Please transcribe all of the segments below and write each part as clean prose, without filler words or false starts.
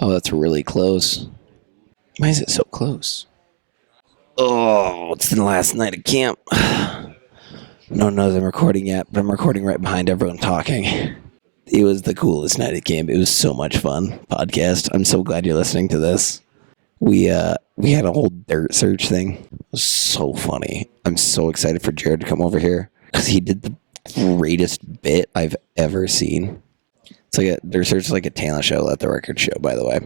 Oh, that's really close. Why is it so close? Oh, it's the last night of camp. No one knows I'm recording yet, but I'm recording right behind everyone talking. It was the coolest night of camp. It was so much fun. Podcast. I'm so glad you're listening to this. We had a whole dirt search thing. It was so funny. I'm so excited for Jared to come over here because he did the greatest bit I've ever seen. It's like dirt search is like a talent show, Let the Record Show, by the way.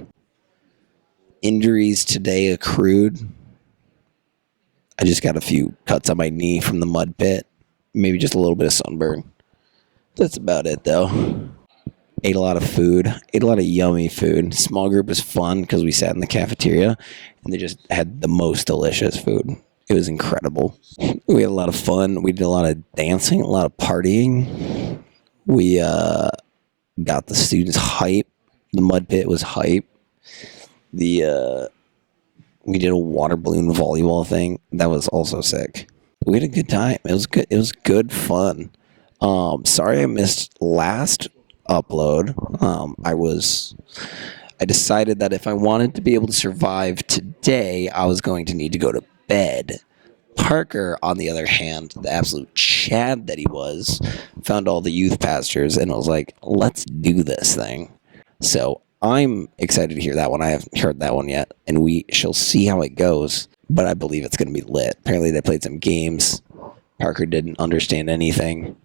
Injuries today accrued. I just got a few cuts on my knee from the mud pit. Maybe just a little bit of sunburn. That's about it, though. Ate a lot of food. Ate a lot of yummy food. Small group was fun because we sat in the cafeteria and they just had the most delicious food. It was incredible. We had a lot of fun. We did a lot of dancing, a lot of partying. We got the students hype. The mud pit was hype. We did a water balloon volleyball thing. That was also sick. We had a good time. It was good. It was good fun. Sorry I missed last upload. I decided that if I wanted to be able to survive today, I was going to need to go to bed. Parker, on the other hand, the absolute Chad that he was, found all the youth pastors and was like, let's do this thing. So I'm excited to hear that one. I haven't heard that one yet, and we shall see how it goes, but I believe it's going to be lit. Apparently they played some games. Parker didn't understand anything.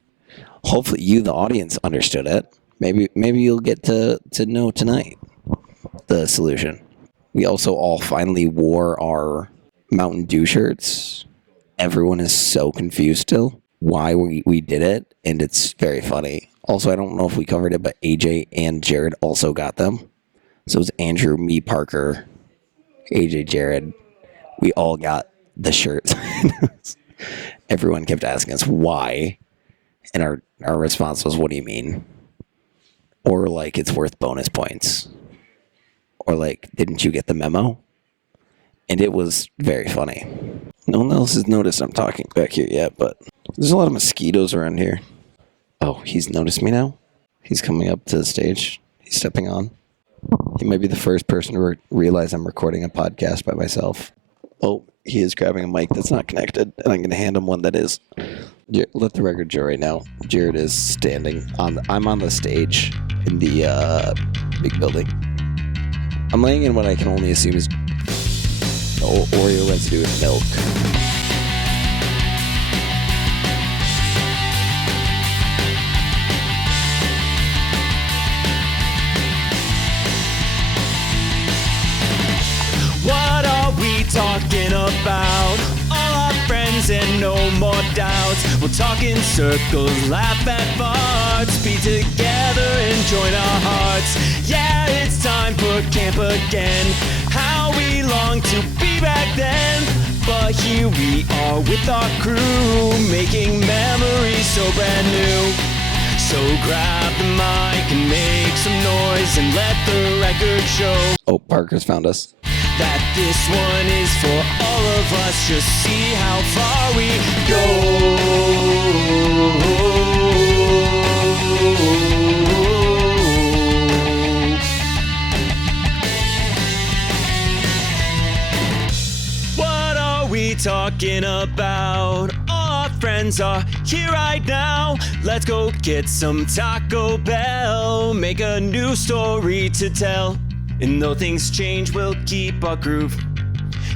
Hopefully you, the audience, understood it. Maybe you'll get to know tonight the solution. We also all finally wore our Mountain Dew shirts. Everyone is so confused still why we did it, and it's very funny. Also, I don't know if we covered it, but AJ and Jared also got them. So it was Andrew, me, Parker, AJ, Jared. We all got the shirts. Everyone kept asking us why, and our response was, what do you mean? Or like, it's worth bonus points. Or like, didn't you get the memo? And it was very funny. No one else has noticed I'm talking back here yet, but there's a lot of mosquitoes around here. Oh, he's noticed me now? He's coming up to the stage. He's stepping on. He might be the first person to realize I'm recording a podcast by myself. Oh, he is grabbing a mic that's not connected, and I'm going to hand him one that is. Let the record show right now. Jared is standing on. I'm on the stage in the big building. I'm laying in what I can only assume is Oreo residue and milk. What are we talking about? All our friends and no more doubts. We'll talk in circles, laugh at farts, be together and join our hearts. Yeah, it's time for camp again. How we long to be back then. But here we are with our crew, making memories so brand new. So grab the mic and make some noise and let the record show. Oh, Parker's found us. That this one is for all of us. Just see how far we go. What are we talking about? All our friends are here right now. Let's go get some Taco Bell. Make a new story to tell. And though things change, we'll keep our groove.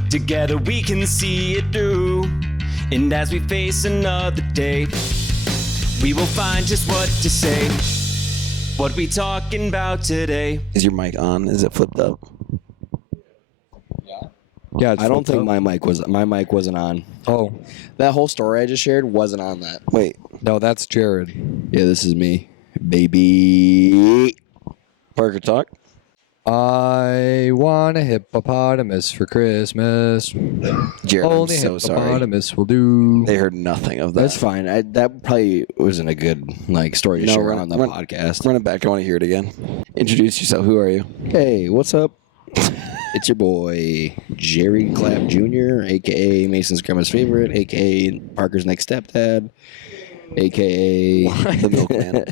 Together we can see it through. And as we face another day, we will find just what to say. What we talking about today? Is your mic on? Is it flipped up? Yeah, I don't think my mic wasn't on. Oh, That whole story I just shared wasn't on that. Wait. no, that's Jared. Yeah, this is me, baby. Parker, talk. I want a hippopotamus for Christmas. Jared, I'm Only so sorry. hippopotamus will do. They heard nothing of that. That's fine. That probably wasn't a good story to share on the podcast. Run it back. I want to hear it again. Introduce yourself. Who are you? Hey, what's up? It's your boy Jerry Clapp Jr., aka Mason's grandma's favorite, aka Parker's next stepdad. a.k.a. The milkman.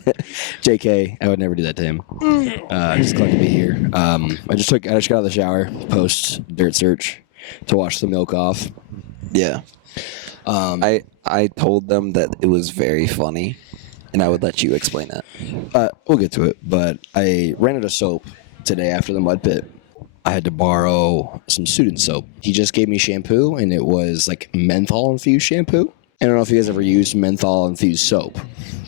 JK. I would never do that to him. Just glad to be here. I just got out of the shower post Dirt Search to wash the milk off. Yeah. I told them that it was very funny, and I would let you explain it. We'll get to it, but I ran out of soap today after the mud pit. I had to borrow some student soap. He just gave me shampoo, and it was like menthol-infused shampoo. I don't know if you guys ever used menthol-infused soap,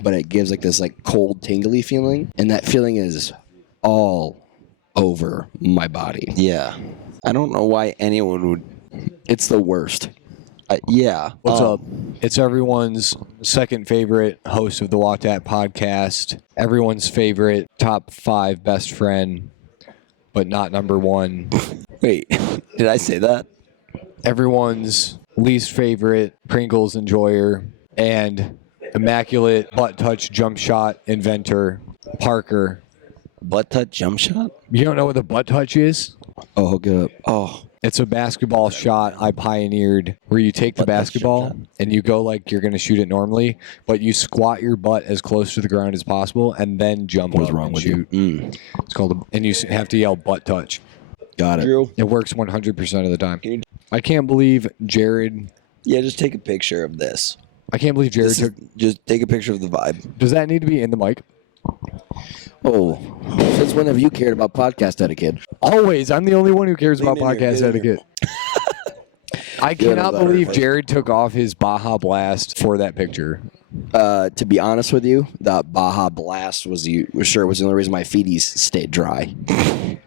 but it gives like this like cold, tingly feeling, and that feeling is all over my body. Yeah. I don't know why anyone would. It's the worst. Yeah. What's up? It's everyone's second favorite host of the WAWTAT podcast. Everyone's favorite top 5 best friend, but not number 1. Wait, did I say that? Everyone's least favorite Pringles enjoyer and immaculate butt touch jump shot inventor, Parker. Butt touch jump shot? You don't know what the butt touch is? Oh, hook it up. Oh. It's a basketball shot I pioneered where you take the basketball and you go like you're going to shoot it normally, but you squat your butt as close to the ground as possible and then jump up and shoot. It's called, and you have to yell butt touch. Got it. It works 100% of the time. I can't believe Jared. Yeah, just take a picture of this. I can't believe Jared took. Just take a picture of the vibe. Does that need to be in the mic? Oh, since when have you cared about podcast etiquette? Always. I'm the only one who cares about in here, podcast get in etiquette. I cannot believe Jared took off his Baja Blast for that picture. To be honest with you, the Baja Blast was the only reason my feeties stayed dry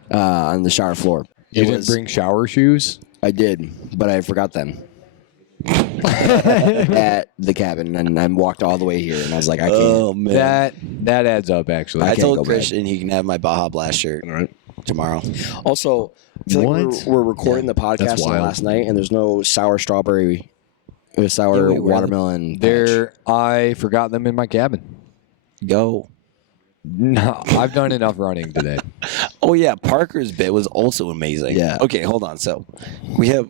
on the shower floor. You didn't bring shower shoes? I did, but I forgot them at the cabin, and I walked all the way here, and I was like, I can't. Oh, man. That adds up, actually. I can't told go Christian he can have my Baja Blast shirt tomorrow. Also, I feel like we're recording the podcast last night, and there's no sour strawberry, watermelon. I forgot them in my cabin. Go. No, I've done enough running today. Oh, yeah. Parker's bit was also amazing. Yeah. Okay, hold on. So we have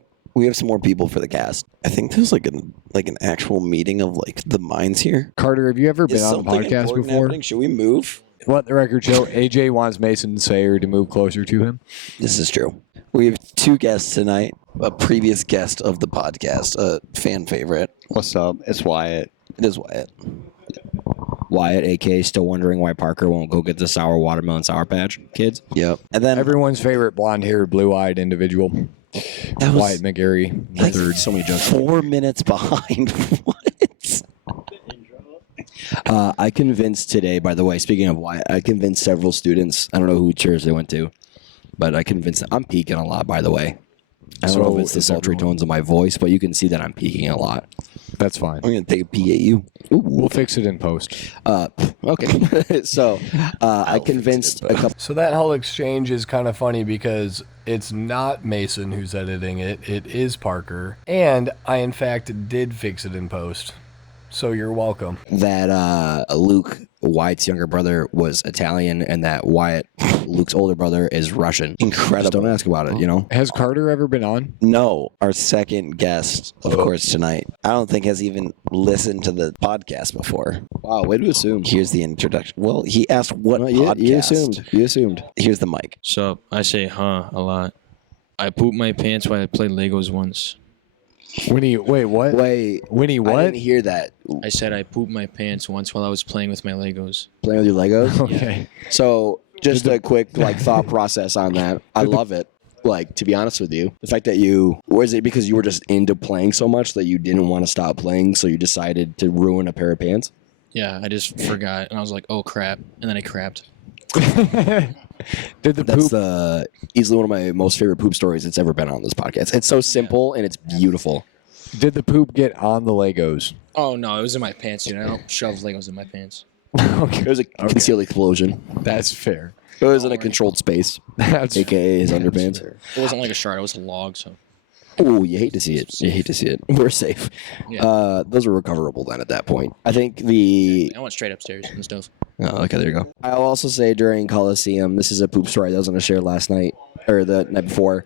some more people for the cast. I think there's like an actual meeting of like the minds here. Carter, have you ever been Is on the something podcast important before? happening? Should we move? Let the record show AJ wants Mason Sayer to move closer to him. This is true. We have 2 guests tonight. A previous guest of the podcast, a fan favorite. What's up? It's Wyatt. It is Wyatt. Wyatt, a.k.a. still wondering why Parker won't go get the sour watermelon Sour Patch Kids. Yep. And then Everyone's favorite blonde-haired, blue-eyed individual, that was Wyatt McGarry the like third. So many jokes. 4 minutes behind. What? I convinced today, by the way, speaking of Wyatt, I convinced several students. I don't know who chairs they went to, but I convinced them. I'm peaking a lot, by the way. I don't know if it's the sultry tones of my voice, but you can see that I'm peaking a lot. That's fine. I'm going to take a peek at you. We'll fix it in post. Okay. So I convinced a couple. So that whole exchange is kind of funny because it's not Mason who's editing it. It is Parker. And I, in fact, did fix it in post. So you're welcome. That Luke, Wyatt's younger brother, was Italian, and that Wyatt, Luke's older brother, is Russian. Incredible. Just don't ask about it, you know? Has Carter ever been on? No, our second guest, of course, tonight. I don't think has even listened to the podcast before. Wow, way to assume. Here's the introduction. Well, he asked what podcast. You assumed. Here's the mic. So I say a lot. I pooped my pants while I played Legos once. Wait, what? When he what? I didn't hear that. I said I pooped my pants once while I was playing with my Legos. Playing with your Legos? Okay. So, just a quick thought process on that. I love it. Like, to be honest with you, the fact that was it because you were just into playing so much that you didn't want to stop playing, so you decided to ruin a pair of pants? Yeah, I just forgot, and I was like, oh crap, and then I crapped. That's easily one of my most favorite poop stories that's ever been on this podcast. It's so simple and it's beautiful. Did the poop get on the Legos? Oh no, it was in my pants, dude. I don't shove Legos in my pants. Okay. It was a concealed explosion. That's fair. It was in a controlled space, That's aka his underpants. It wasn't like a shard, it was a log, so. Oh, you hate to see it. We're safe. Yeah. Those were recoverable then at that point. I think I went straight upstairs in the stove. Oh, okay, there you go. I'll also say during Coliseum, this is a poop story that I was going to share last night, or the night before.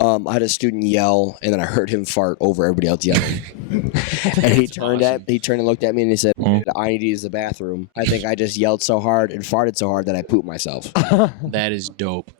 I had a student yell, and then I heard him fart over everybody else yelling. And he turned and looked at me, and he said, "I need to use the bathroom. I think I just yelled so hard and farted so hard that I pooped myself." That is dope.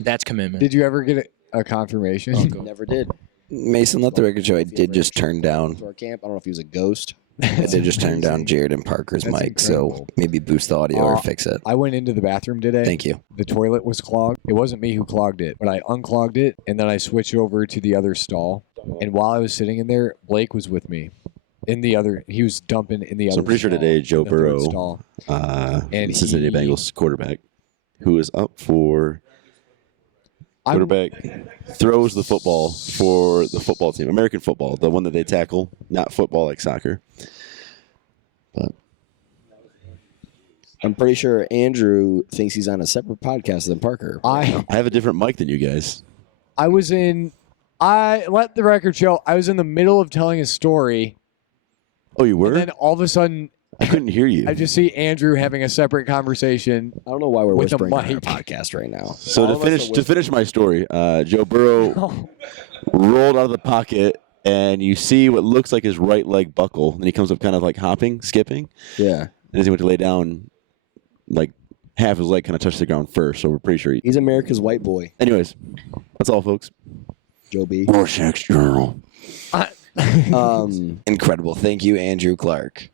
That's commitment. Did you ever get a confirmation? Never did. Mason, let the record show I did just turn down. To our camp. I don't know if he was a ghost. I did just turn down Jared and Parker's That's mic, incredible. so maybe boost the audio or fix it. I went into the bathroom today. Thank you. The toilet was clogged. It wasn't me who clogged it, but I unclogged it, and then I switched over to the other stall. And while I was sitting in there, Blake was with me. He was dumping in the other So I'm pretty sure stall, today Joe the third Burrow, stall. And Cincinnati Bengals quarterback, who is up for quarterback, throws the football for the football team, American football, the one that they tackle, not football like soccer. But I'm pretty sure Andrew thinks he's on a separate podcast than Parker. I have a different mic than you guys. I let the record show, I was in the middle of telling a story, Oh, you were? and then all of a sudden, I couldn't hear you. I just see Andrew having a separate conversation. I don't know why we're With a whispering on our mic. podcast right now. So All to of us are finish my story, Joe Burrow rolled out of the pocket, and you see what looks like his right leg buckle. And he comes up kind of like hopping, skipping. Yeah. And as he went to lay down, like half his leg kind of touched the ground first. So we're pretty sure. He's America's white boy, Anyways, that's all, folks. Joe B. Rorschach's Journal. Incredible. Thank you, Andrew Clark,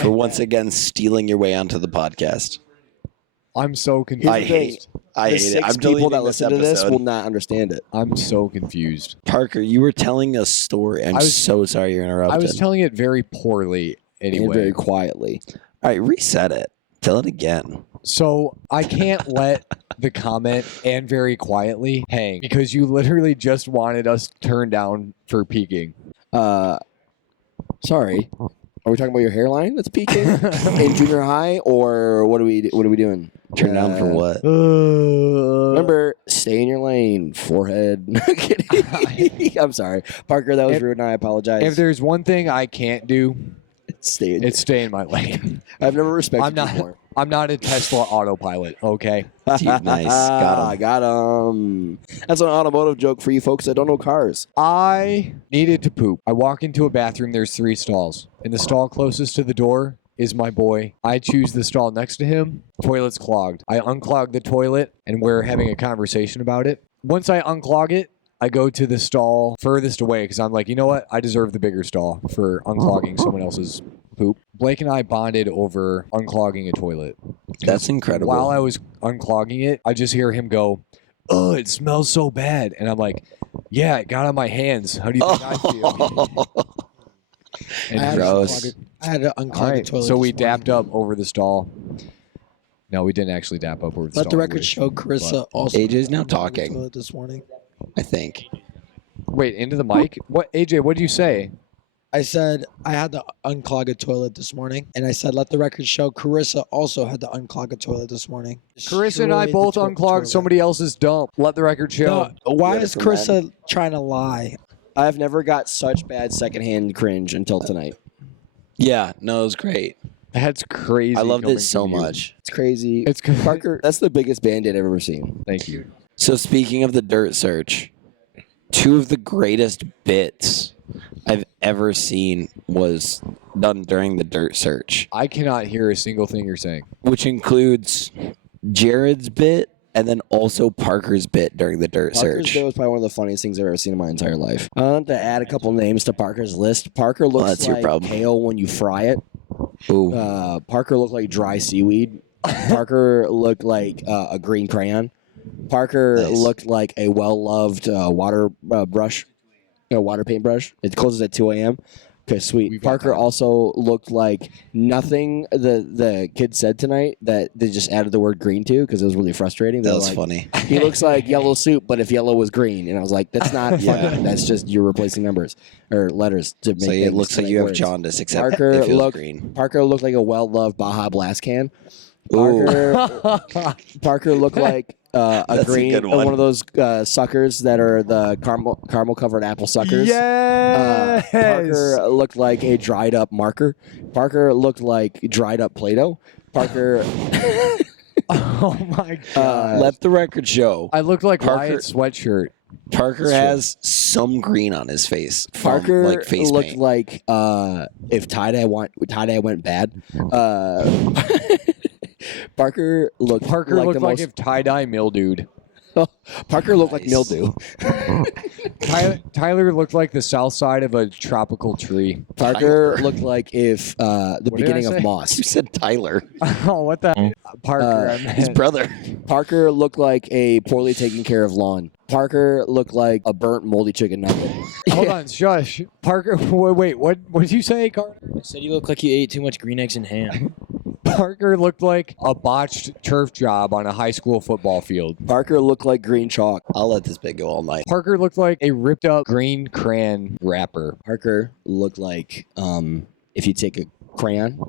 for once again stealing your way onto the podcast. I'm so confused. I hate it. Six I'm people deleting that listen to this episode. will not understand it. I'm so confused. Parker, you were telling a story. I'm so sorry you're interrupted. I was telling it very poorly And anyway. very quietly. All right, reset it. Tell it again. So I can't let the comment and very quietly hang because you literally just wanted us turned down for peaking. Sorry. Are we talking about your hairline that's peaking in junior high, or what are we doing? Turn down for what? Remember, stay in your lane, forehead. No kidding. I'm sorry, Parker. That was rude, and I apologize. If there's one thing I can't do, it's stay in my lane. I've never respected I'm not. you more. I'm not a Tesla autopilot. Okay. Dude, nice. Got him. Got him. That's an automotive joke for you folks that don't know cars. I needed to poop. I walk into a bathroom. There's 3 stalls. In the stall closest to the door is my boy. I choose the stall next to him. Toilet's clogged. I unclog the toilet, and we're having a conversation about it. Once I unclog it, I go to the stall furthest away because I'm like, you know what? I deserve the bigger stall for unclogging someone else's poop. Blake and I bonded over unclogging a toilet. That's incredible. While I was unclogging it, I just hear him go, "Oh, it smells so bad." And I'm like, "Yeah, it got on my hands. How do you think I feel?" And Gross. I had to unclog All the right, toilet. so we this morning. dapped up over the stall. No, we didn't actually dap up over the stall. Let the I record wish. show Carissa also AJ's now unclogged the talking. toilet this morning. I think. Wait, into the mic? What, AJ? What did you say? I said I had to unclog a toilet this morning, and I said let the record show Carissa also had to unclog a toilet this morning. Carissa and I Destroyed both the unclogged toilet. somebody else's dump. Let the record show. No, why Yeah, is for men. Carissa trying to lie? I've never got such bad secondhand cringe until tonight. Yeah, no, it was great. That's crazy. I loved coming it so from you. much. It's crazy. It's good. Parker, that's the biggest Band-Aid I've ever seen. Thank you. So speaking of the dirt search, 2 of the greatest bits I've ever seen was done during the dirt search, I cannot hear a single thing you're saying. which includes Jared's bit and then also Parker's bit during the dirt Parker's search. bit was probably one of the funniest things I've ever seen in my entire life. I want to add a couple names to Parker's list. Parker looks that's your like problem. kale when you fry it. Ooh. Parker looked like dry seaweed. Parker looked like a green crayon. Parker Nice. looked like a well-loved water brush, water paintbrush. It closes at 2 a.m. Okay, sweet. We've got Parker that. also looked like nothing the kid said tonight that they just added the word green to because it was really frustrating. That They're was like, funny. He looks like yellow soup, but if yellow was green, and I was like, "That's not Yeah. funny. That's just you're replacing numbers or letters to make." So it things looks to like make you have words. jaundice, except Parker it feels looked green. Parker looked like a well-loved Baja Blast can. Ooh. Parker looked like a That's a green, good one. one of those suckers that are the caramel covered apple suckers. Yes. Parker looked like a dried up marker. Parker looked like dried up Play-Doh. Parker Oh my god. Let the record show. I looked like Parker- Wyatt's sweatshirt. Parker has some green on his face. From, Parker like face looked paint. like if tie-dye went bad. Parker looked like if tie-dye mildewed. Parker looked like Nice. mildew. Tyler looked like the south side of a tropical tree. Parker looked like if the What did I beginning of say? Moss. You said Tyler, Oh, what the? Parker. I his meant. brother. Parker looked like a poorly taken care of lawn. Parker looked like a burnt moldy chicken nugget. Hold on, shush. Parker, wait, what did you say, Carter? I said you look like you ate too much green eggs and ham. Parker looked like a botched turf job on a high school football field. Parker looked like green chalk. I'll let this bit go all night. Parker looked like a ripped up green crayon wrapper. Parker looked like if you take a crayon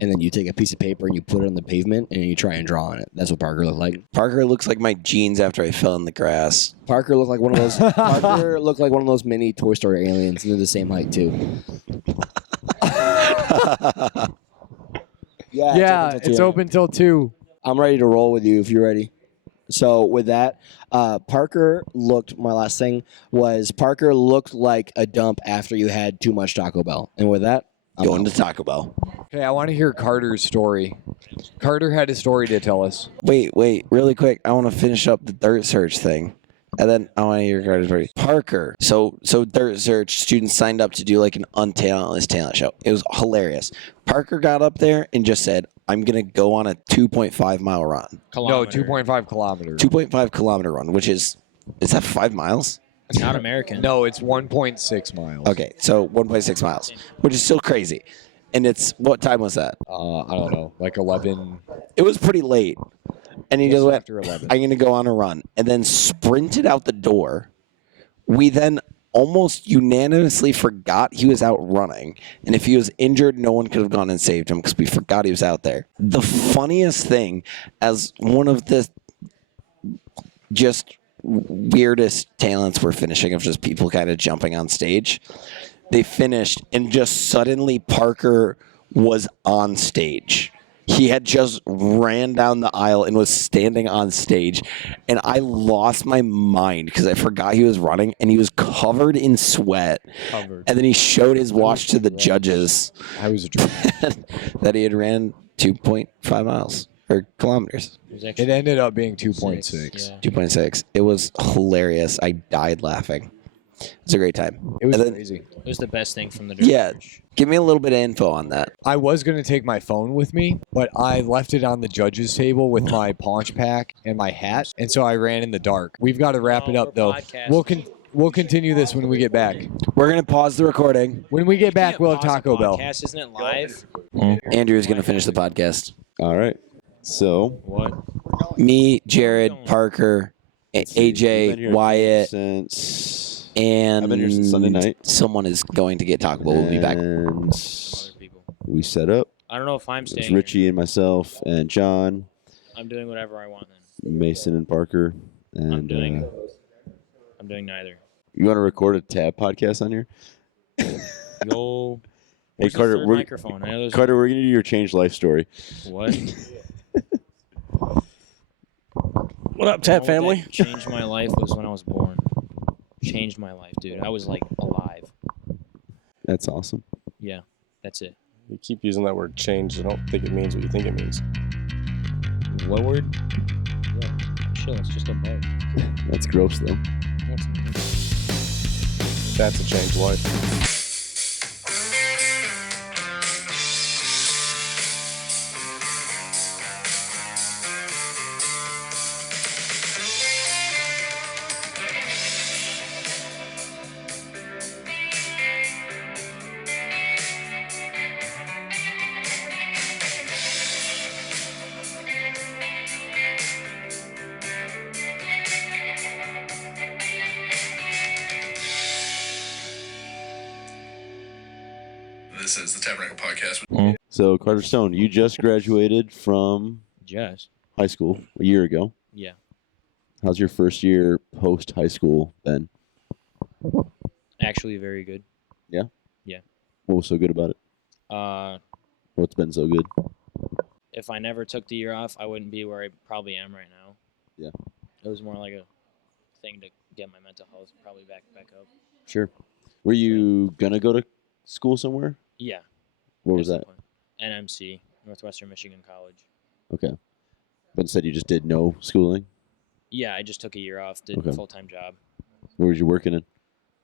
and then you take a piece of paper and you put it on the pavement and you try and draw on it. That's what Parker looked like. Parker looks like my jeans after I fell in the grass. Parker looked like one of those. Parker looked like one of those mini Toy Story aliens, and they're the same height too. Yeah, it's open till 2. I'm ready to roll with you if you're ready. So with that, Parker looked. My last thing was Parker looked like a dump after you had too much Taco Bell. And with that, I'm Going out. to Taco Bell. Okay, I want to hear Carter's story. Carter had a story to tell us. Wait, really quick. I want to finish up the dirt search thing. And then I want to hear Carter's story. Parker. So dirt search students signed up to do like an untalentless talent show. It was hilarious. Parker got up there and just said, I'm going to go on a 2.5 mile run. No, 2.5 kilometers. 2.5 kilometer run, which is that 5 miles? Not American. No, it's 1.6 miles. Okay, so 1.6 miles, which is still crazy. And it's, what time was that? I don't know, like 11. It was pretty late. And he just went, after 11. I'm going to go on a run. And then sprinted out the door. We then almost unanimously forgot he was out running. And if he was injured, no one could have gone and saved him because we forgot he was out there. The funniest thing, as one of the just weirdest talents we're finishing of just people kind of jumping on stage, they finished and just suddenly Parker was on stage. He had just ran down the aisle and was standing on stage, and I lost my mind because I forgot he was running, and he was covered in sweat. And then he showed his watch to the judges I was a drunk. that he had ran 2.5 miles or kilometers. It ended up being 2.6. Yeah. 2.6. It was hilarious. I died laughing. It was a great time. It was And then- crazy. It was the best thing from the dirt Yeah. search. Give me a little bit of info on that. I was going to take my phone with me, but I left it on the judges' table with my paunch pack and my hat, and so I ran in the dark. We've got to wrap it up, though. We'll continue this when we get back. We're going to pause the recording. When we get back, we'll have Pause the Taco Bell. podcast, isn't it live? Andrew's going to finish the podcast. All right. So What? Me, Jared, Parker, I've been AJ, here Wyatt, since and I've been here since Sunday night. Someone is going to get Taco Bell. We'll be back. And Other people. we set up. I don't know if I'm It's staying. Richie and myself and John, I'm doing whatever I want then. Mason and Parker. And I'm doing neither. you want to record a tab podcast on here? Yo. Hey Where's the Carter, third microphone. I know there's we're gonna do your changed life story. What? What up, Tab family? Changed my life was when I was born. Changed my life, dude. I was like alive. That's awesome. Yeah, that's it. You keep using that word change. I don't think it means what you think it means. What word? Yeah. Chill, it's just a bug. That's gross though. That's a changed life. This is the Tabernacle Podcast. So Carter Stone, you just graduated from Just. high school a year ago. Yeah. How's your first year post high school been? Actually, very good. What was so good about it? What's been so good? If I never took the year off, I wouldn't be where I probably am right now. Yeah. It was more like a thing to get my mental health probably back up. Sure. Were you gonna go to school somewhere? Yeah. Where at was some that? point. NMC, Northwestern Michigan College. Okay. But instead you just did no schooling? Yeah, I just took a year off, did Okay. a full-time job. Where was you working in?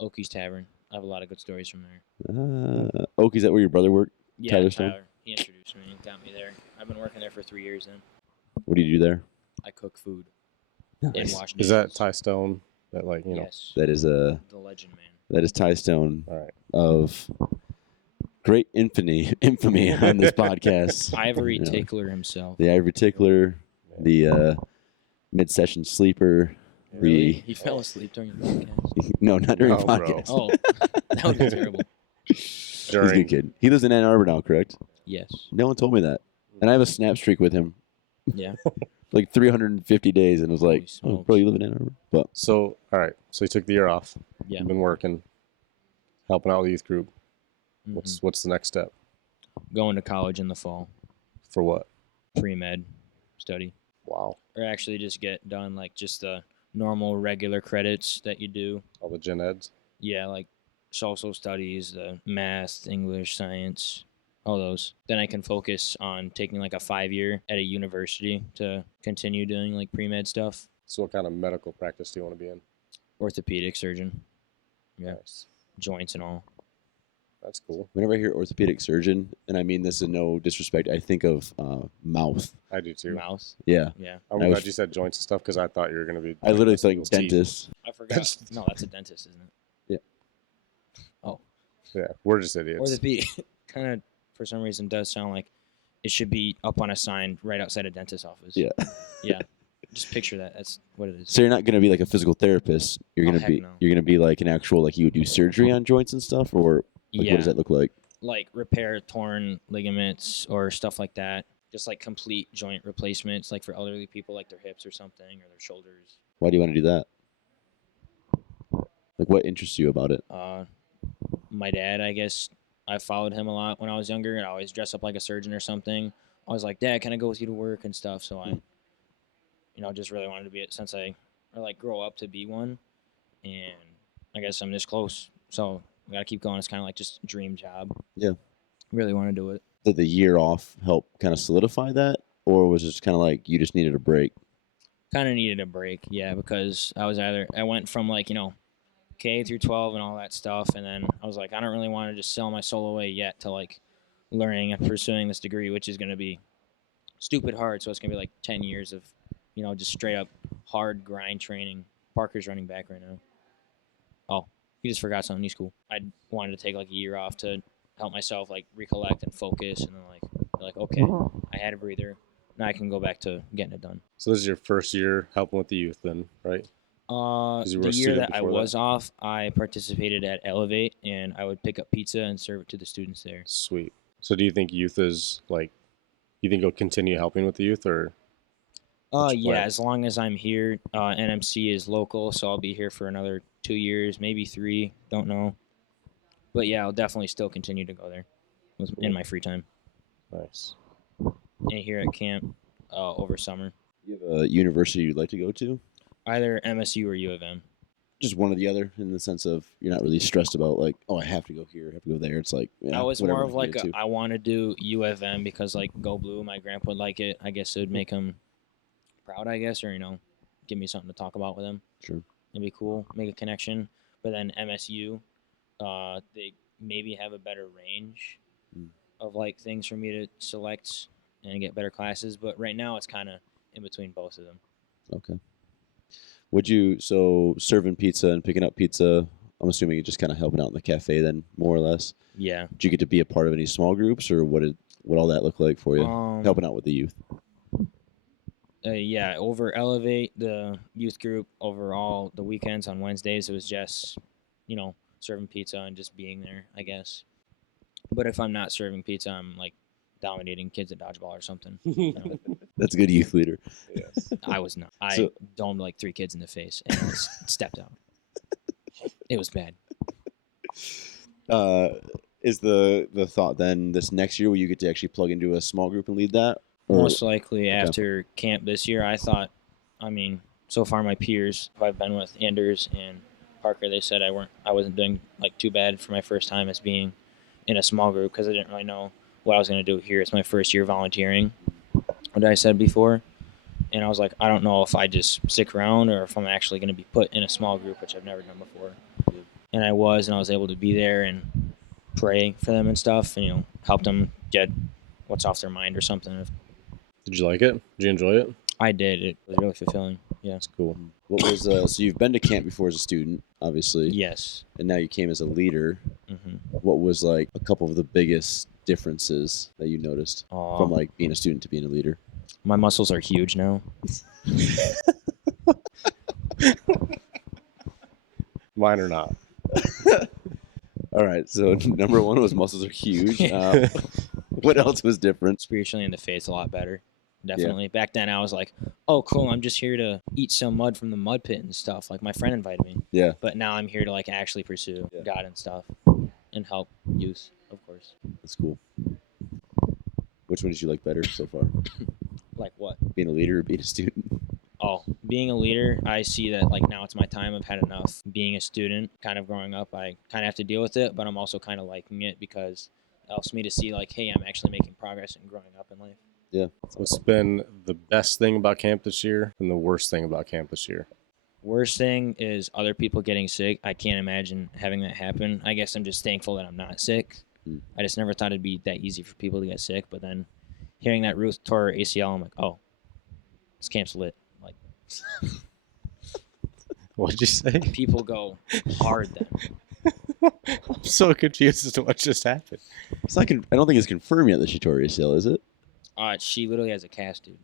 Oakie's Tavern. I have a lot of good stories from there. Oak, is that where your brother worked? Yeah, Tyler Stone? He introduced me and got me there. I've been working there for 3 years now. What do you do there? I cook food Nice. and wash Is that dishes. Ty Stone? That like you know? Yes. That is The legend, man. that is Ty Stone All right. of great infamy on this podcast. Ivory You know, Tickler himself. The Ivory Tickler, the mid-session sleeper, He fell asleep during the podcast. no, not during Oh, the bro. podcast. Oh, that would be terrible. He's a good kid. He lives in Ann Arbor now, correct? Yes. No one told me that. And I have a snap streak with him, Yeah. like 350 days, and was like, Holy oh, bro, you live in Ann Arbor? But So all right. So you took the year off. Yeah. You've been working, helping out the youth group. Mhm. What's the next step Going to college in the fall. for what? Pre-med study. Wow. Or actually just get done like just the normal regular credits that you do. All the gen eds. Yeah, like social studies, the math, English, science, all those. Then I can focus on taking like a 5-year at a university to continue doing like pre-med stuff. So what kind of medical practice do you want to be in? Orthopedic surgeon. Yeah. Nice. Joints and all. That's cool. whenever I hear orthopedic surgeon, and I mean this in no disrespect, I think of mouth. I do too. Mouth. Yeah. Yeah. I'm I glad was- you said joints and stuff because I thought you were gonna be. I literally messing think with teeth. dentist. I forgot. No, that's a dentist, isn't it? Yeah, we're just idiots. Orthopedic kind of, for some reason, does sound like it should be up on a sign right outside a dentist's office. Yeah. Yeah. Just picture that. That's what it is. So you're not going to be like a physical therapist. You're Oh, going to heck be no. you're going to be like an actual like you would do surgery on joints and stuff, or like, Yeah. what does that look like? Like repair torn ligaments or stuff like that. Just like complete joint replacements, like for elderly people, like their hips or something, or their shoulders. Why do you want to do that? Like, what interests you about it? My dad, I guess, I followed him a lot when I was younger, and I always dress up like a surgeon or something. I was like, Dad, can I go with you to work and stuff? So I, just really wanted to be it since grow up to be one. And I guess I'm this close. So I got to keep going. It's kind of like just a dream job. Yeah. Really want to do it. Did the year off help kind of solidify that, or was it just kind of like you just needed a break? Kind of needed a break, yeah, because I went from K through 12 and all that stuff, and then I was like, I don't really want to just sell my soul away yet to learning and pursuing this degree, which is going to be stupid hard. So it's going to be 10 years of, just straight up hard grind training. Parker's running back right now. Oh, he just forgot something. He's cool. I wanted to take a year off to help myself recollect and focus, and then be like, okay, I had a breather. Now I can go back to getting it done. So this is your first year helping with the youth, then, right? You were The a year student that I before that. was off, I participated at Elevate, and I would pick up pizza and serve it to the students there. Sweet. So do you think youth is you think you'll continue helping with the youth, or? What's your Yeah, plan? as long as I'm here. NMC is local, so I'll be here for another 2 years, maybe 3, don't know. But yeah, I'll definitely still continue to go there in my free time. Nice. And here at camp over summer. You have a university you'd like to go to? Either MSU or U of M. Just one or the other, in the sense of you're not really stressed about oh, I have to go here, I have to go there. It's like yeah, I was whatever more of I can get to. I want to do U of M because Go Blue, my grandpa would like it. I guess it would make him proud, I guess, or give me something to talk about with him. Sure. It'd be cool, make a connection. But then MSU, they maybe have a better range of things for me to select and get better classes. But right now it's kind of in between both of them. Okay. Would you serving pizza and picking up pizza? I'm assuming you're just kind of helping out in the cafe, then more or less. Yeah. Did you get to be a part of any small groups, or what all that look like for you? Helping out with the youth. Yeah, over Elevate, the youth group, overall, the weekends on Wednesdays, it was just, serving pizza and just being there, I guess. But if I'm not serving pizza, I'm dominating kids at dodgeball or something. That's a good youth leader. Yes. I was not. I So- domed 3 kids in the face and I stepped out. It was bad. Is the thought then this next year will you get to actually plug into a small group and lead that? Or- Most likely after camp this year, I thought, so far my peers who I've been with, Anders and Parker, they said I wasn't doing like too bad for my first time as being in a small group because I didn't really know what I was going to do here. It's my first year volunteering, what I said before. And I was like, I don't know if I just stick around or if I'm actually going to be put in a small group, which I've never done before. And I was able to be there and pray for them and stuff and, help them get what's off their mind or something. Did you like it? Did you enjoy it? I did. It was really fulfilling. Yeah. That's cool. What was so you've been to camp before as a student, obviously. Yes. And now you came as a leader. Mm-hmm. What was like a couple of the biggest differences that you noticed from like being a student to being a leader? My muscles are huge now. Mine are not. All right. So number one was muscles are huge. What else was different? Spiritually in the faith, a lot better. Definitely. Yeah. Back then I was like, oh, cool. I'm just here to eat some mud from the mud pit and stuff. Like my friend invited me. Yeah. But now I'm here to like actually pursue God and stuff and help youth, of course. That's cool. Which one did you like better so far? Like what? Being a leader or being a student? Oh, being a leader, I see that like now it's my time. I've had enough. Being a student, kind of growing up, I kind of have to deal with it, but I'm also kind of liking it because it helps me to see like, hey, I'm actually making progress and growing up in life. Yeah. What's been the best thing about camp this year and the worst thing about camp this year? Worst thing is other people getting sick. I can't imagine having that happen. I guess I'm just thankful that I'm not sick. I just never thought it'd be that easy for people to get sick, but then hearing that Ruth tore her ACL, I'm like, oh, this camp's lit. Like, what'd you say? People go hard then. I'm so confused as to what just happened. It's not. I don't think it's confirmed yet that she tore ACL, is it? She literally has a cast, dude.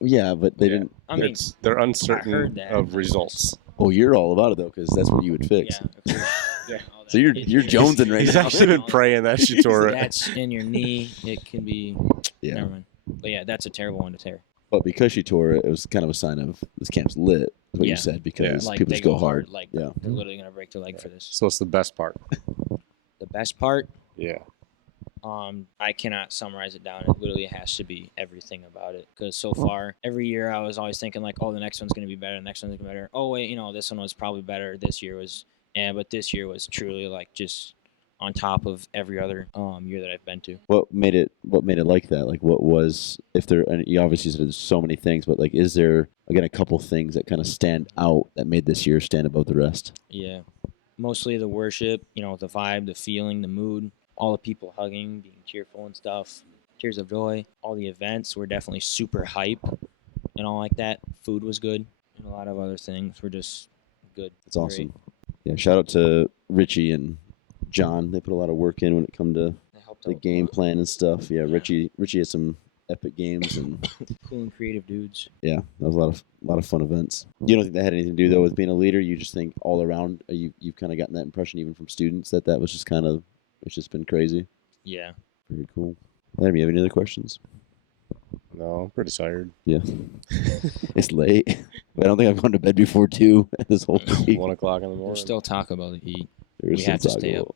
Yeah, but they didn't. I mean, they're uncertain of results. Oh, you're all about it though, because that's what you would fix. Yeah. Yeah. So you're jonesing right He's now. He's actually been praying that she tore it. That's in your knee. It can be. Yeah. Never mind. But yeah, that's a terrible one to tear. But because she tore it, it was kind of a sign of this camp's lit. Is what you said, because like people they just go hard. Like yeah. they're literally gonna break their leg for this. So what's the best part? The best part? Yeah. I cannot summarize it down. It literally has to be everything about it. Because so far, every year I was always thinking like, oh, the next one's gonna be better. The next one's gonna be better. Oh wait, this one was probably better. This year was, but this year was truly like just on top of every other year that I've been to. What made it like that? Like, what was, if there? And you obviously said there's so many things, but like, is there again a couple things that kind of stand out that made this year stand above the rest? Yeah, mostly the worship. The vibe, the feeling, the mood. All the people hugging, being cheerful and stuff, tears of joy. All the events were definitely super hype and all like that. Food was good, and a lot of other things were just good. That's awesome. Yeah, shout out to Richie and John. They put a lot of work in when it come to the game plan and stuff. Yeah, Richie had some epic games and cool and creative dudes. Yeah, that was a lot of fun events. You don't think that had anything to do though with being a leader? You just think all around you've kind of gotten that impression even from students that was just kind of. It's just been crazy. Yeah. Very cool. Adam, you have any other questions? No, I'm pretty tired. Yeah. It's late. I don't think I've gone to bed before 2 this whole week. 1 o'clock in the morning. There's still Taco Bell to eat. We have to stay up.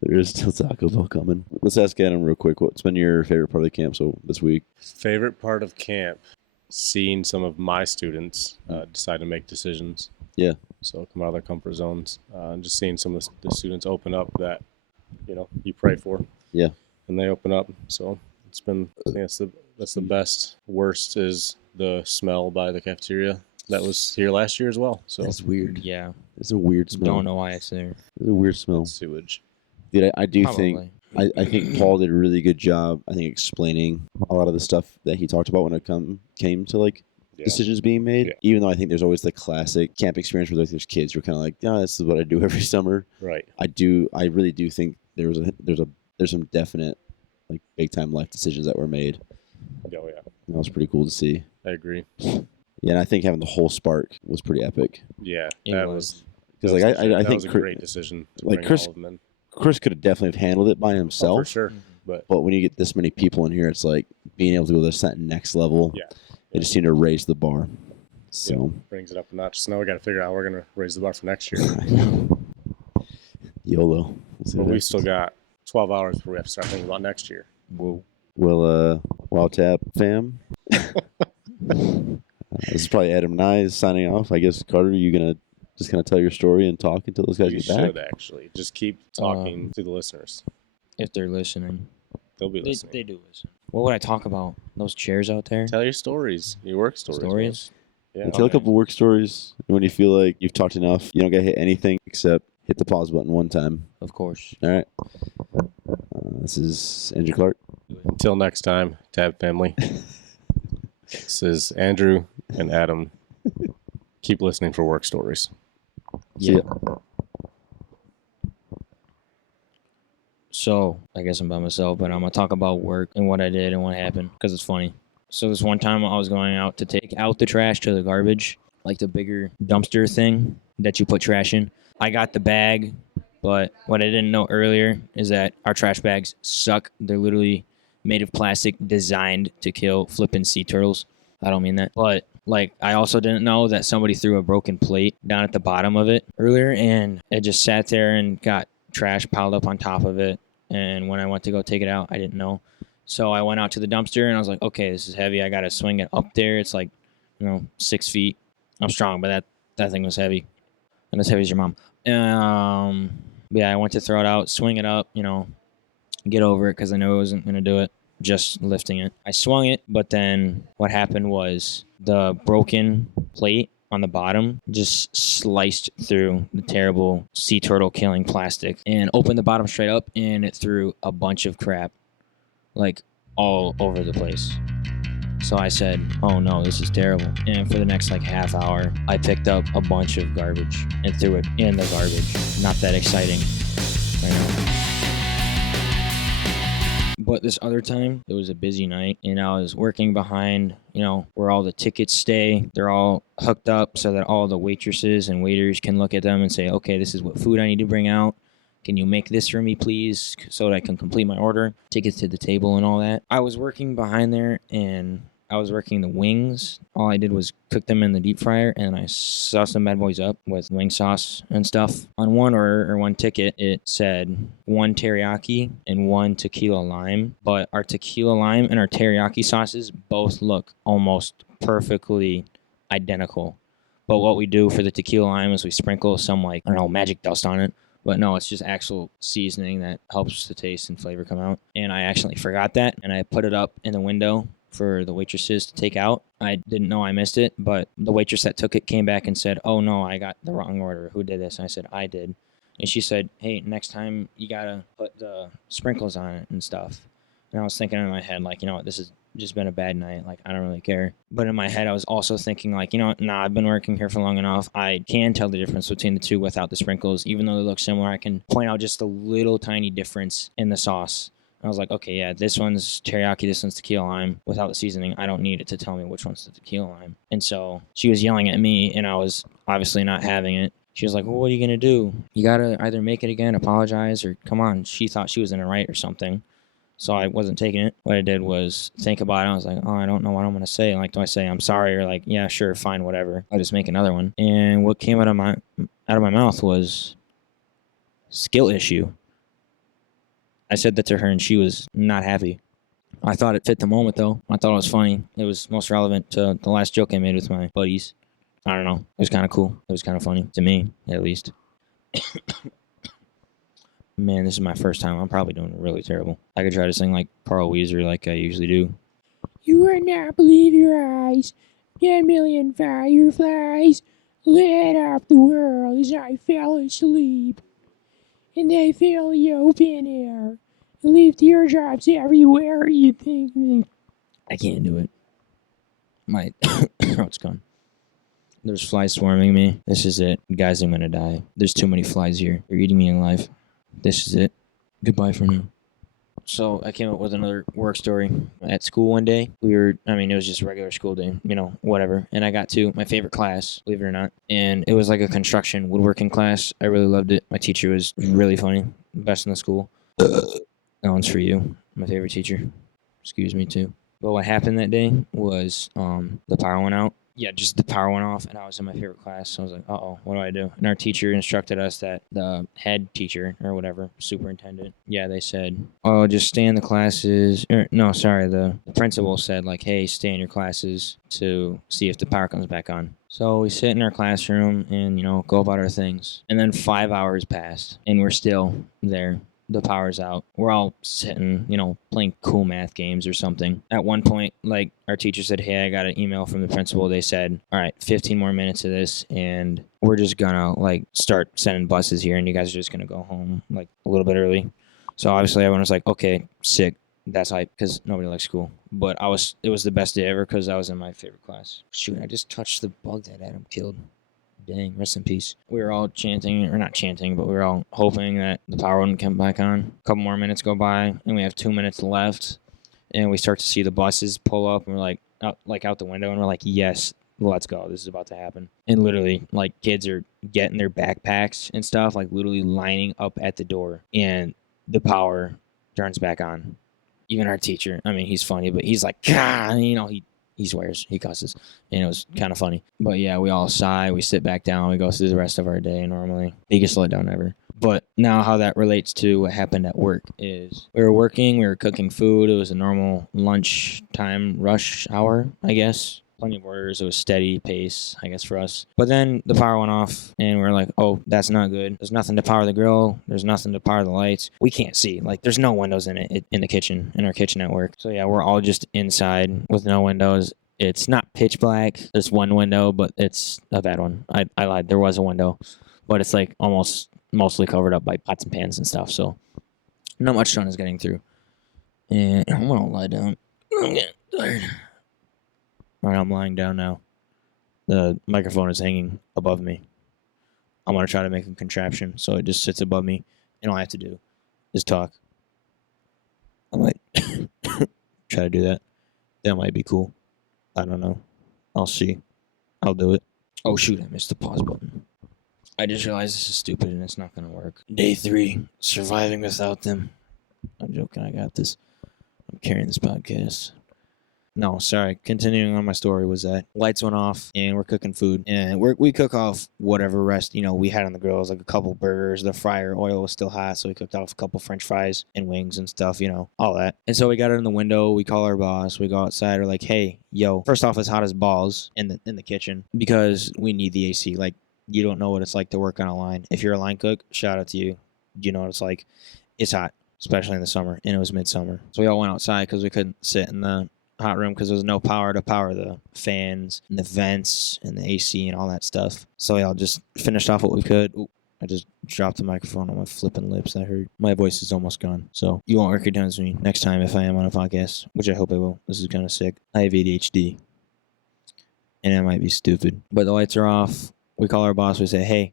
There is still Taco Bell coming. Let's ask Adam real quick. What's been your favorite part of the camp this week? Favorite part of camp? Seeing some of my students decide to make decisions. Yeah. So come out of their comfort zones. Just seeing some of the students open up that you pray for. Yeah. And they open up. So it's been, I think that's the best. Worst is the smell by the cafeteria that was here last year as well. So that's weird. Yeah. It's a weird smell. Don't know why it's there. It's a weird smell. It's sewage. Dude, I do Probably. think I think Paul did a really good job, I think, explaining a lot of the stuff that he talked about when it came to like decisions being made. Yeah. Even though I think there's always the classic camp experience where there's kids who are kind of like, yeah, this is what I do every summer. Right. I really do think there's some definite like big time life decisions that were made. Oh yeah. That was pretty cool to see. I agree. Yeah, and I think having the whole Spark was pretty epic. Yeah, that was because like I think was a great decision. To like bring Chris, all of them in. Chris could have definitely have handled it by himself. For sure. But when you get this many people in here, it's like being able to go to that next level. Yeah. They just seem to raise the bar. So brings it up a notch. So now we got to figure out how we're going to raise the bar for next year. YOLO. But we still got 12 hours before we have to start thinking about next year. Whoa. Well, WAWTAT fam. This is probably Adam and I signing off. I guess, Carter, are you going to just kind of tell your story and talk until those guys You get back? should actually just keep talking to the listeners. If they're listening. They'll be listening. They do listen. What would I talk about? Those chairs out there? Tell your stories, your work stories. Stories? Yeah. And tell a couple work stories. And when you feel like you've talked enough, you don't got to hit anything except hit the pause button one time. Of course. All right. This is Andrew Clark. Until next time, Tab family. This is Andrew and Adam. Keep listening for work stories. See ya. So, I guess I'm by myself, but I'm going to talk about work and what I did and what happened because it's funny. So, this one time I was going out to take out the trash to the garbage, like the bigger dumpster thing that you put trash in. I got the bag, but what I didn't know earlier is that our trash bags suck. They're literally made of plastic designed to kill flipping sea turtles. I don't mean that. But, like, I also didn't know that somebody threw a broken plate down at the bottom of it earlier, and it just sat there and got trash piled up on top of it. And when I went to go take it out, I didn't know. So I went out to the dumpster and I was like, okay, this is heavy. I got to swing it up there. It's like, 6 feet. I'm strong, but that thing was heavy. And as heavy as your mom. Yeah, I went to throw it out, swing it up, get over it because I knew I wasn't going to do it, just lifting it. I swung it, but then what happened was the broken plate on the bottom just sliced through the terrible sea turtle killing plastic and opened the bottom straight up, and it threw a bunch of crap like all over the place. So I said, oh no, this is terrible. And for the next half hour, I picked up a bunch of garbage and threw it in the garbage. Not that exciting, I know. But this other time, it was a busy night, and I was working behind, where all the tickets stay. They're all hooked up so that all the waitresses and waiters can look at them and say, okay, this is what food I need to bring out. Can you make this for me, please, so that I can complete my order, take it to the table and all that. I was working behind there, and I was working the wings. All I did was cook them in the deep fryer, and I sauced some bad boys up with wing sauce and stuff. On one order, or one ticket, it said 1 teriyaki and 1 tequila lime. But our tequila lime and our teriyaki sauces both look almost perfectly identical. But what we do for the tequila lime is we sprinkle some, magic dust on it. But no, it's just actual seasoning that helps the taste and flavor come out. And I actually forgot that, and I put it up in the window for the waitresses to take out. I didn't know I missed it, but the waitress that took it came back and said, oh no, I got the wrong order. Who did this? And I said, I did. And she said, hey, next time you gotta put the sprinkles on it and stuff. And I was thinking in my head, this has just been a bad night. I don't really care. But in my head, I was also thinking, I've been working here for long enough. I can tell the difference between the two without the sprinkles. Even though they look similar, I can point out just a little tiny difference in the sauce. I was like, okay, yeah, this one's teriyaki, this one's tequila lime. Without the seasoning, I don't need it to tell me which one's the tequila lime. And so she was yelling at me, and I was obviously not having it. She was like, well, what are you going to do? You got to either make it again, apologize, or come on. She thought she was in the right or something. So I wasn't taking it. What I did was think about it. I was like, oh, I don't know what I'm going to say. Do I say I'm sorry, or yeah, sure, fine, whatever. I'll just make another one. And what came out of my mouth was skill issue. I said that to her, and she was not happy. I thought it fit the moment, though. I thought it was funny. It was most relevant to the last joke I made with my buddies. I don't know. It was kind of cool. It was kind of funny, to me, at least. Man, this is my first time. I'm probably doing really terrible. I could try to sing like Carl Weezer like I usually do. You would not believe your eyes. 10 million fireflies lit up the world as I fell asleep. And they fill the open air. Leave teardrops everywhere. You think I can't do it. My throat's gone. There's flies swarming me. This is it. Guys, I'm gonna die. There's too many flies here. They're eating me alive. This is it. Goodbye for now. So I came up with another work story. At school one day, it was just a regular school day, whatever. And I got to my favorite class, believe it or not. And it was like a construction woodworking class. I really loved it. My teacher was really funny. Best in the school. That one's for you. My favorite teacher. Excuse me too. But what happened that day was the power went out yeah, just the power went off, and I was in my favorite class. So I was like, uh-oh, what do I do? And our teacher instructed us that the head teacher or whatever, superintendent, yeah, they said, oh, just stay in the classes. No, sorry, the principal said, like, hey, stay in your classes to see if the power comes back on. So we sit in our classroom and, go about our things. And then 5 hours passed, and we're still there. The power's out. We're all sitting, playing cool math games or something. At one point, like, our teacher said, hey, I got an email from the principal. They said, all right, 15 more minutes of this, and we're just gonna, like, start sending buses here, and you guys are just gonna go home, like, a little bit early. So obviously everyone was like, okay, sick. That's hype, because nobody likes school. But it was the best day ever, because I was in my favorite class. Shoot, I just touched the bug that Adam killed. Dang, rest in peace. We were all chanting, or not chanting, but we were all hoping that the power wouldn't come back on. A couple more minutes go by, and we have 2 minutes left, and we start to see the buses pull up, and we're like out the window, and we're like, yes, let's go. This is about to happen. And literally, like, kids are getting their backpacks and stuff, like, literally lining up at the door, and the power turns back on. Even our teacher, I mean, he's funny, but he's like, God, he swears, he cusses, and it was kind of funny. But yeah, we all sigh, we sit back down, we go through the rest of our day normally. Biggest letdown ever. But now how that relates to what happened at work is we were working, we were cooking food. It was a normal lunchtime rush hour, I guess. Plenty of orders. It was steady pace, I guess, for us. But then the power went off, and we were like, oh, that's not good. There's nothing to power the grill. There's nothing to power the lights. We can't see. Like, there's no windows in our kitchen at work. So yeah, we're all just inside with no windows. It's not pitch black. There's one window, but it's a bad one. I lied. There was a window, but it's like almost mostly covered up by pots and pans and stuff. So not much sun is getting through. And I'm going to lie down. I'm getting tired. All right, I'm lying down now. The microphone is hanging above me. I'm going to try to make a contraption so it just sits above me, and all I have to do is talk. I might try to do that. That might be cool. I don't know. I'll see. I'll do it. Oh, shoot, I missed the pause button. I just realized this is stupid and it's not going to work. Day 3, surviving without them. I'm joking, I got this. I'm carrying this podcast. No, sorry. Continuing on my story was that lights went off and we're cooking food. And we cook off whatever rest, we had on the grills, like a couple burgers. The fryer oil was still hot, so we cooked off a couple french fries and wings and stuff, all that. And so we got it in the window. We call our boss. We go outside. We're like, hey, yo, first off, it's hot as balls in the kitchen because we need the AC. Like, you don't know what it's like to work on a line. If you're a line cook, shout out to you. You know what it's like. It's hot, especially in the summer, and it was midsummer. So we all went outside because we couldn't sit in the hot room because there was no power to power the fans and the vents and the AC and all that stuff. So we all just finished off what we could. Ooh, I just dropped the microphone on my flipping lips. I heard my voice is almost gone. So you won't recognize me next time if I am on a podcast, which I hope I will. This is kind of sick. I have ADHD, and it might be stupid. But the lights are off. We call our boss. We say, hey,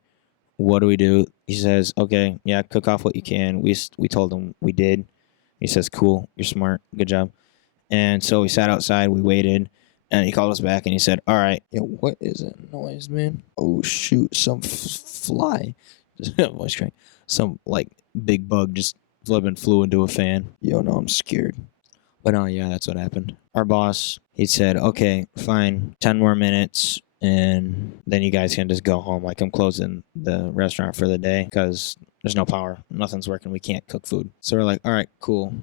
what do we do? He says, okay, yeah, cook off what you can. We told him we did. He says, cool, you're smart, good job. And so we sat outside, we waited, and he called us back and he said, all right, yo, what is that noise, man? Oh, shoot, some fly. Voice crank. Some, like, big bug just flew into a fan. Yo, no, I'm scared. But no, yeah, that's what happened. Our boss, he said, okay, fine, 10 more minutes, and then you guys can just go home. Like, I'm closing the restaurant for the day because there's no power. Nothing's working. We can't cook food. So we're like, all right, cool.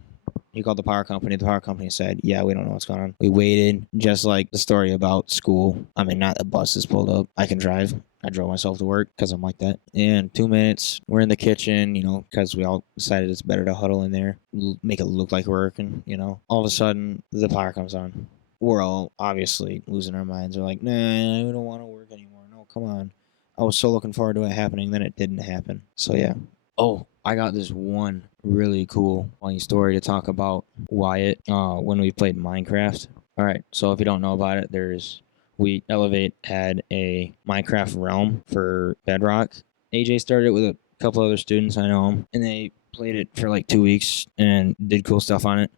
He called the power company. The power company said, yeah, we don't know what's going on. We waited, just like the story about school. I mean, not the buses pulled up. I can drive. I drove myself to work because I'm like that. And 2 minutes, we're in the kitchen, because we all decided it's better to huddle in there, make it look like we're working, All of a sudden, the power comes on. We're all obviously losing our minds. We're like, nah, we don't want to work anymore. No, come on. I was so looking forward to it happening. Then it didn't happen. So, yeah. Oh, I got this one really cool funny story to talk about Wyatt when we played Minecraft. All right, so if you don't know about it, Elevate had a Minecraft realm for Bedrock. AJ started it with a couple other students, I know them, and they played it for like 2 weeks and did cool stuff on it.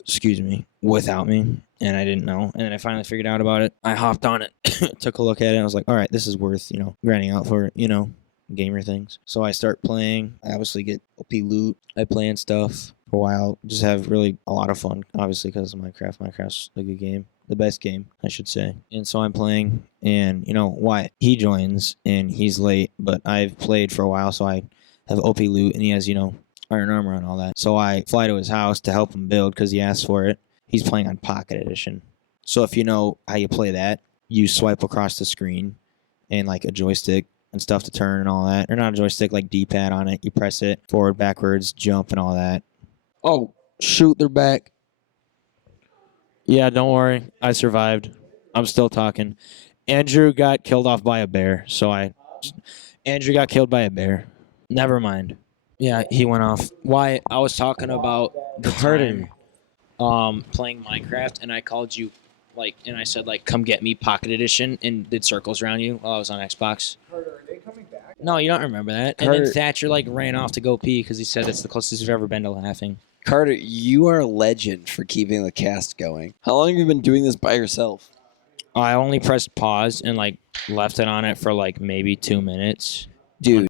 Excuse me, without me, and I didn't know. And then I finally figured out about it. I hopped on it, took a look at it, and I was like, all right, this is worth, grinding out for it, gamer things. So I start playing. I obviously get OP loot. I play and stuff. for a while. Just have really a lot of fun, obviously, because of Minecraft. Minecraft's a good game. The best game, I should say. And so I'm playing, and, Wyatt, he joins, and he's late, but I've played for a while, so I have OP loot, and he has, iron armor and all that. So I fly to his house to help him build because he asked for it. He's playing on Pocket Edition. So if you know how you play that, you swipe across the screen and like a joystick and stuff to turn and all that. Or not a joystick, like D-pad on it. You press it forward, backwards, jump, and all that. Oh, shoot, they're back. Yeah, don't worry. I survived. I'm still talking. Andrew got killed off by a bear. Andrew got killed by a bear. Never mind. Yeah, he went off. Why? I was talking about the time playing Minecraft, and I called you, and I said, come get me Pocket Edition, and did circles around you while I was on Xbox. Carter, are they coming back? No, you don't remember that. And then Thatcher, ran off to go pee because he said it's the closest you've ever been to laughing. Carter, you are a legend for keeping the cast going. How long have you been doing this by yourself? I only pressed pause and, left it on it for, maybe 2 minutes. Dude,